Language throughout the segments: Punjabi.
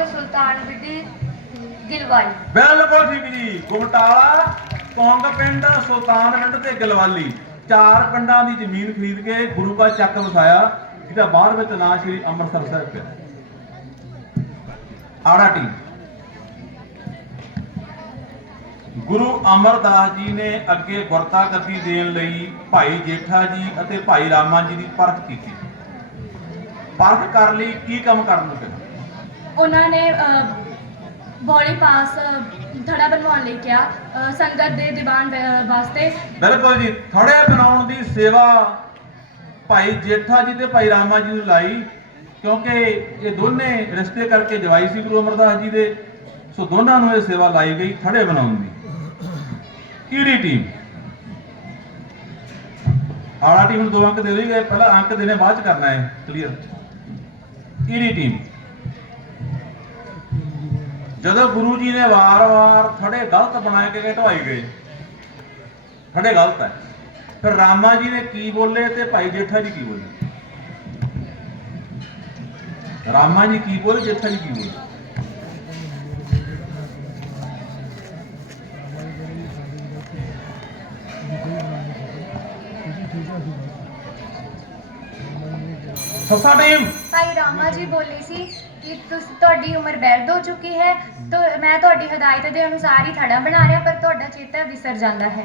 ਪਿੰਡ ਸੁਲਤਾਨ ਬਿੱਡੀ ਗਿਲਵਾਈ ਬਿਲਕੁਲ ਠੀਕ ਜੀ। ਗੁਮਟਾਲਾ ਕੌਂਗ ਪਿੰਡ, ਸੁਲਤਾਨ ਪਿੰਡ ਤੇ ਗਲਵਾਲੀ। ਚਾਰ ਪਿੰਡਾਂ ਦੀ ਜ਼ਮੀਨ ਖਰੀਦ ਕੇ ਗੁਰੂ ਕਾ ਚੱਕ ਵਸਾਇਆ, ਜਿਹਦਾ ਬਾਹਰ ਵਿੱਚ ਨਾਂ ਸ਼੍ਰੀ ਅੰਮ੍ਰਿਤਸਰ ਸਾਹਿਬ ਪਿਆ। ਆੜਾ ਟੀਮ ਗੁਰੂ ਅਮਰਦਾਸ ਜੀ ਨੇ ਅੱਗੇ ਗੁਰਤਾ ਗੱਦੀ ਦੇਣ ਲਈ ਭਾਈ ਜੇਠਾ ਜੀ ਅਤੇ ਭਾਈ ਰਾਮਾ ਜੀ ਦੀ ਪਰਖ ਕੀਤੀ। ਪਰਖ ਕਰਨ ਲਈ, ਕੀ ਕੰਮ ਕਰਨ ਨੂੰ ਪਿਆ ਉਹਨਾਂ ਨੇ ਅਹ, ਪਾਸ ਥੜਾ ਬਣਵਾਉਣ ਲਈ ਕਿਹਾ। ਸੰਗਤ ਦੇ ਦੀਵਾਨ ਵਾਸਤੇ। ਬਿਲਕੁਲ ਜੀ ਥੜੇ ਬਣਾਉਣ ਦੀ ਸੇਵਾ ਭਾਈ ਜੇਠਾ ਜੀ ਤੇ ਭਾਈ ਰਾਮਾ ਜੀ ਨੂੰ ਲਾਈ ਕਿਉਂਕਿ ਇਹ ਦੋਨੇ ਰਿਸ਼ਤੇ ਕਰਕੇ ਜਵਾਈ ਸੀ ਗੁਰੂ ਅਮਰਦਾਸ ਜੀ ਦੇ ਸੋ ਦੋਨਾਂ ਨੂੰ ਇਹ ਸੇਵਾ ਲਾਈ ਗਈ ਥੜੇ ਬਣਾਉਣ ਦੀ। ਕੀੜੀ ਟੀਮ? ਆਲਾ ਟੀਮ ਨੂੰ ਦੋ ਅੰਕ ਦੇ ਦੇਈਏ ਪਹਿਲਾਂ ਅੰਕ ਦੇਣੇ ਬਾਅਦ ਚ ਕਰਨਾ ਹੈ ਕਲੀਅਰ ਕੀੜੀ ਟੀਮ? ਜਦੋਂ ਗੁਰੂ ਜੀ ਨੇ ਵਾਰ-ਵਾਰ ਥੜੇ ਗਲਤ ਬਣਾ ਕੇ ਢਵਾਈ ਗਏ ਥੜੇ ਗਲਤ ਹੈ। ਫਿਰ ਰਾਮਾ ਜੀ ਨੇ ਕੀ ਬੋਲੇ ਤੇ ਭਾਈ ਜੇਠਾ ਜੀ ਕੀ ਬੋਲੇ? ਰਾਮਾ ਜੀ ਕੀ ਬੋਲੇ, ਜੇਠਾ ਜੀ ਕੀ ਬੋਲੇ? ਸੱਸਾ ਟੀਮ ਭਾਈ ਰਾਮਾ ਜੀ ਬੋਲੇ ਸੀ ਕਿ ਤੁਸੀਂ ਤੁਹਾਡੀ ਉਮਰ ਬੈਰਦ ਹੋ ਚੁੱਕੀ ਹੈ ਤਾਂ ਮੈਂ ਤੁਹਾਡੀ ਹਦਾਇਤ ਦੇ ਅਨੁਸਾਰ ਹੀ ਥੜਾ ਬਣਾ ਰਿਹਾ ਪਰ ਤੁਹਾਡਾ ਚੇਤਾ ਵਿਸਰ ਜਾਂਦਾ ਹੈ।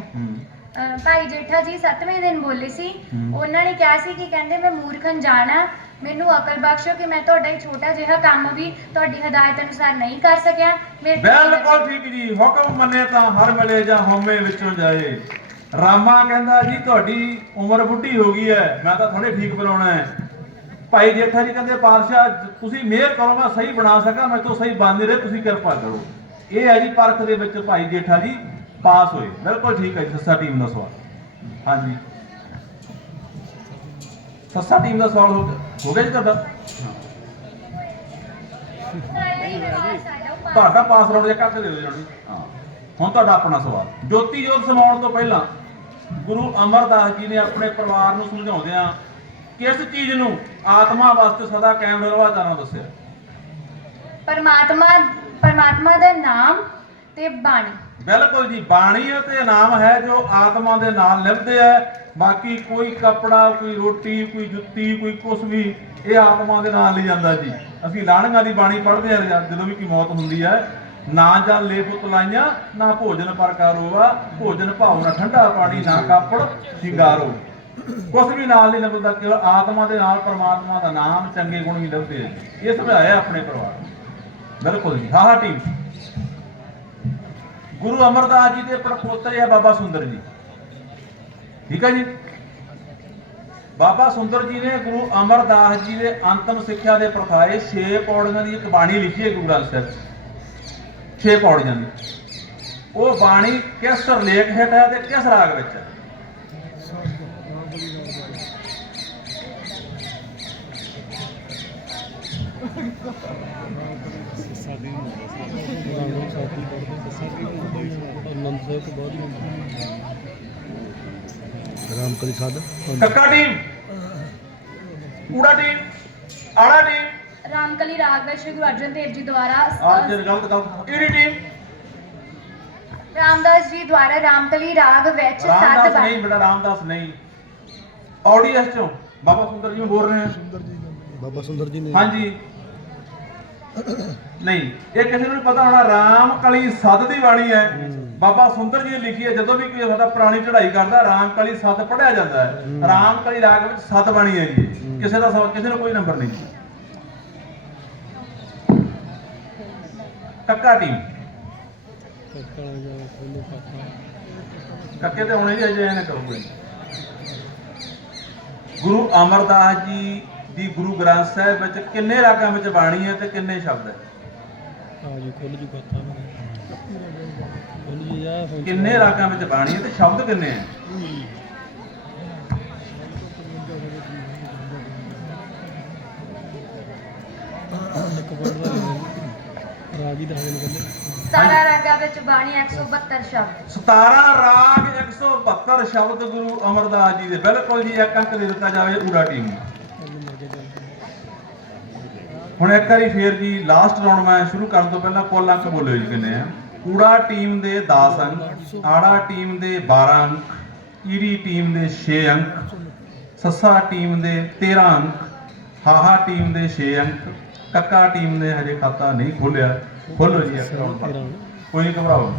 ਅਹ ਭਾਈ ਜੇਠਾ ਜੀ 7ਵੇਂ ਦਿਨ ਬੋਲੇ ਸੀ। ਉਹਨਾਂ ਨੇ ਕਿਹਾ ਸੀ ਕਿ ਕਹਿੰਦੇ ਮੈਂ ਮੂਰਖਨ ਜਾਣਾ ਮੈਨੂੰ ਅਕਲ ਬਖਸ਼ੋ ਕਿ ਮੈਂ ਤੁਹਾਡਾ ਇੱਕ ਛੋਟਾ ਜਿਹਾ ਕੰਮ ਵੀ ਤੁਹਾਡੀ ਹਦਾਇਤ ਅਨੁਸਾਰ ਨਹੀਂ ਕਰ ਸਕਿਆ। ਮੇਰੇ ਬਿਲਕੁਲ ਠੀਕ ਜੀ ਹੁਕਮ ਮੰਨੇ ਤਾਂ ਹਰ ਮਿਲੇ ਜਾਂ ਹਉਮੈ ਵਿੱਚੋਂ ਜਾਏ। ਰਾਮਾ ਕਹਿੰਦਾ ਜੀ ਤੁਹਾਡੀ ਉਮਰ ਬੁੱਢੀ ਹੋ ਗਈ ਹੈ ਮੈਂ ਤਾਂ ਥੋੜੇ ਠੀਕ ਬਣਾਉਣਾ ਹੈ। ਭਾਈ ਜੇਠਾ ਜੀ ਕਹਿੰਦੇ ਪਾਤਸ਼ਾਹ ਤੁਸੀਂ ਮਿਹਰ ਕਰੋ ਮੈਂ ਸਹੀ ਬਣਾ ਸਕਾਂ ਮੈਂ ਤੋਂ ਸਹੀ ਬਣ ਨਹੀਂ ਰਹੇ ਤੁਸੀਂ ਕਿਰਪਾ ਕਰੋ। ਇਹ ਹੈ ਜੀ ਪਰਖ ਦੇ ਵਿੱਚ ਭਾਈ ਜੇਠਾ ਜੀ ਪਾਸ ਹੋਏ। ਬਿਲਕੁਲ ਠੀਕ ਹੈ ਜੀ ਸੱਸਾ ਟੀਮ ਦਾ ਸਵਾਲ। ਹਾਂਜੀ। ਸੱਸਾ ਟੀਮ ਦਾ ਸਵਾਲ ਹੋ ਗਿਆ। ਜੀ ਤੁਹਾਡਾ? ਤੁਹਾਡਾ ਪਾਸ ਰਾਉਂਡ ਜਾਂ ਕੱਟ ਦੇ ਦਿਓ ਜੀ ਹਾਂ। ਹੁਣ ਤੁਹਾਡਾ ਆਪਣਾ ਸਵਾਲ। ਜੋਤੀ ਜੋਤ ਸਮਾਉਣ ਤੋਂ ਪਹਿਲਾਂ ਗੁਰੂ ਅਮਰਦਾਸ ਜੀ ਨੇ ਆਪਣੇ ਪਰਿਵਾਰ ਨੂੰ ਸਮਝਾਉਂਦਿਆਂ ਕਿਸ ਚੀਜ਼ ਨੂੰ ਆਤਮਾ ਵਾਸਤੇ ਸਦਾ ਕਾਇਮ ਰਹਿਵਾ ਕਰਨਾ ਦੱਸਿਆ। ਪਰਮਾਤਮਾ ਪਰਮਾਤਮਾ ਦਾ ਨਾਮ ਤੇ ਬਾਣੀ। ਬਿਲਕੁਲ ਜੀ ਬਾਣੀ ਅਤੇ ਨਾਮ ਹੈ ਜੋ ਆਤਮਾ ਦੇ ਨਾਲ ਲਿਵਦੇ ਹੈ ਬਾਕੀ ਕੋਈ ਕਪੜਾ ਕੋਈ ਰੋਟੀ ਕੋਈ ਜੁੱਤੀ ਕੋਈ ਕੁਛ ਵੀ ਇਹ ਆਤਮਾ ਦੇ ਨਾਲ ਨਹੀਂ ਜਾਂਦਾ ਜੀ। ਅਸੀਂ ਲਾਣੀਆਂ ਦੀ ਬਾਣੀ ਪੜ੍ਹਦੇ ਆ ਜਦੋਂ ਵੀ ਕੋਈ ਮੌਤ ਹੁੰਦੀ ਹੈ ਨਾ ਜਾਂ ਲੇਪ ਤੁਲਾਈਆਂ ਨਾ ਭੋਜਨ ਪ੍ਰਕਾਰੋ ਵਾ ਭੋਜਨ ਭਾਉ ਨਾ ਠੰਡਾ ਪਾਣੀ ਨਾ ਕਾਪੜ ਸ਼ਿੰਗਾਰੋ ਕੁਛ ਵੀ ਨਾਲ ਨਹੀਂ ਲੱਭਦਾ, ਕੇਵਲ ਆਤਮਾ ਦੇ ਨਾਲ ਪਰਮਾਤਮਾ ਦਾ ਨਾਮ ਚੰਗੇ ਗੁਣ ਹੀ ਲੱਭਦੇ ਆ। ਇਹ ਸਮਝਾਇਆ ਆਪਣੇ ਪਰਿਵਾਰ ਬਿਲਕੁਲ ਜੀ ਹਾਂ ਹਾਂ ਟੀਮ ਗੁਰੂ ਅਮਰਦਾਸ ਜੀ ਦੇ ਪੜਪੋਤਰੇ ਆ ਬਾਬਾ ਸੁੰਦਰ ਜੀ। ਠੀਕ ਹੈ ਜੀ? ਬਾਬਾ ਸੁੰਦਰ ਜੀ ਨੇ ਗੁਰੂ ਅਮਰਦਾਸ ਜੀ ਦੇ ਅੰਤਮ ਸਿੱਖਿਆ ਦੇ ਪ੍ਰਥਾਏ 6 ਪੌੜੀਆਂ ਦੀ ਇੱਕ ਬਾਣੀ ਲਿਖੀ ਹੈ ਗੁਰੂ ਗ੍ਰੰਥ ਸਾਹਿਬ 'ਚ 6 ਪੌੜੀਆਂ ਦੀ। ਉਹ ਬਾਣੀ ਕਿਸ ਸਰਲੇਖ ਹੇਠ ਹੈ ਤੇ ਕਿਸ ਰਾਗ ਵਿੱਚ ਹੈ? ਸਾਡੀ ਰਾਣੋ ਸਾਡੀ ਪੜਦੇ ਸਾਡੀ ਆਨੰਦ ਸਾਹਿਬ ਤੋਂ ਬਾਅਦ ਰਾਮਕਲੀ ਸਾਧ ਕੱਕਾ ਟੀਮ। ਊੜਾ ਟੀਮ। ਆੜਾ ਟੀਮ। ਰਾਮਕਲੀ ਰਾਗ ਵਿੱਚ ਸ਼੍ਰੀ ਗੁਰੂ ਅਰਜਨ ਦੇਵ ਜੀ ਦੁਆਰਾ ਆਹ ਜੇ ਗਲਤ ਗਲਤ ਈੜੀ ਟੀਮ? ਰਾਮਦਾਸ ਜੀ ਦੁਆਰਾ ਰਾਮਕਲੀ ਰਾਗ ਵਿੱਚ ਸੱਤ ਰਾਮਦਾਸ ਬਾਣੀ ਨਹੀਂ ਬੇਟਾ ਰਾਮਦਾਸ ਨਹੀਂ। ਆਡੀਐਸ ਚੋਂ। ਬਾਬਾ ਸੁੰਦਰ ਜੀ ਬੋਲ ਰਹੇ ਹਨ ਬਾਬਾ ਸੁੰਦਰ ਜੀ ਨੇ ਹਾਂਜੀ। ਨਹੀਂ ਇਹ ਕਿਸੇ ਨੂੰ ਪਤਾ ਹੋਣਾ ਰਾਮ ਕਲੀ ਸੱਤ ਦੀ ਬਾਣੀ ਹੈ। ਬਾਬਾ ਸੁੰਦਰ ਜੀ ਨੇ ਲਿਖੀ ਹੈ ਜਦੋਂ ਵੀ ਕੋਈ ਸਾਡਾ ਪੁਰਾਣੀ ਚੜ੍ਹਾਈ ਕਰਦਾ ਰਾਮ ਕਲੀ ਸੱਤ ਪੜਿਆ ਜਾਂਦਾ ਹੈ। ਰਾਮ ਕਲੀ ਰਾਗ ਵਿੱਚ ਸੱਤ ਬਾਣੀ ਹੈ। ਜੀ ਕਿਸੇ ਦਾ ਕਿਸੇ ਨੂੰ ਕੋਈ ਨੰਬਰ ਨਹੀਂ। ਕੱਕਾ ਟੀਮ ਕੱਕੇ ਤੇ ਹੁਣੇ ਜੀ ਅਜੇ ਇਹਨੇ ਕਰੂਗੇ ਗੁਰੂ ਅਮਰਦਾਸ ਜੀ ਦੀ ਗੁਰੂ ਗ੍ਰੰਥ ਸਾਹਿਬ ਵਿੱਚ ਕਿੰਨੇ ਰਾਗਾਂ ਵਿੱਚ ਬਾਣੀ ਹੈ ਤੇ ਕਿੰਨੇ ਸ਼ਬਦ ਹੈ? ਆ ਜੀ ਖੁੱਲ ਜੂ ਕੱਕਾ ਖੁੱਲ ਜੀ ਕਿੰਨੇ ਰਾਗਾਂ ਵਿੱਚ ਬਾਣੀ ਹੈ ਤੇ ਸ਼ਬਦ ਕਿੰਨੇ ਹੈ? ਰਾਗੀ ਦਾ ਰਾਗਾ ਵਿੱਚ ਬਾਣੀ 172 ਸ਼ਬਦ। 17 ਰਾਗ 172 ਸ਼ਬਦ ਗੁਰੂ ਅਮਰਦਾਸ ਜੀ ਦੇ। ਬਿਲਕੁਲ ਜੀ ਇੱਕ ਅੰਕ ਦੇ ਦਿੱਤਾ ਜਾਵੇ ਊੜਾ ਟੀਮ ਨੂੰ। ਹੁਣ ਇੱਕ ਵਾਰੀ ਫੇਰ ਜੀ ਲਾਸਟ ਰਾਉਂਡ ਮੈਂ ਸ਼ੁਰੂ ਕਰਨ ਤੋਂ ਪਹਿਲਾਂ ਕੁੱਲ ਅੰਕ ਬੋਲਿਓ ਜੀ ਕਿੰਨੇ ਆ? ਊੜਾ ਟੀਮ ਦੇ 10 ਅੰਕ, ਆੜਾ ਟੀਮ ਦੇ 12 ਅੰਕ ਈੜੀ ਟੀਮ ਦੇ 6 ਅੰਕ, ਸੱਸਾ ਟੀਮ ਦੇ 13 ਅੰਕ, ਹਾਹਾ ਟੀਮ ਦੇ 6 ਅੰਕ, ਕੱਕਾ ਟੀਮ ਨੇ ਹਜੇ ਖਾਤਾ ਨਹੀਂ ਖੋਲਿਆ ਖੋਲੋ ਜੀ, ਇੱਕ ਰਾਉਂਡ ਕੋਈ ਘਬਰਾਓ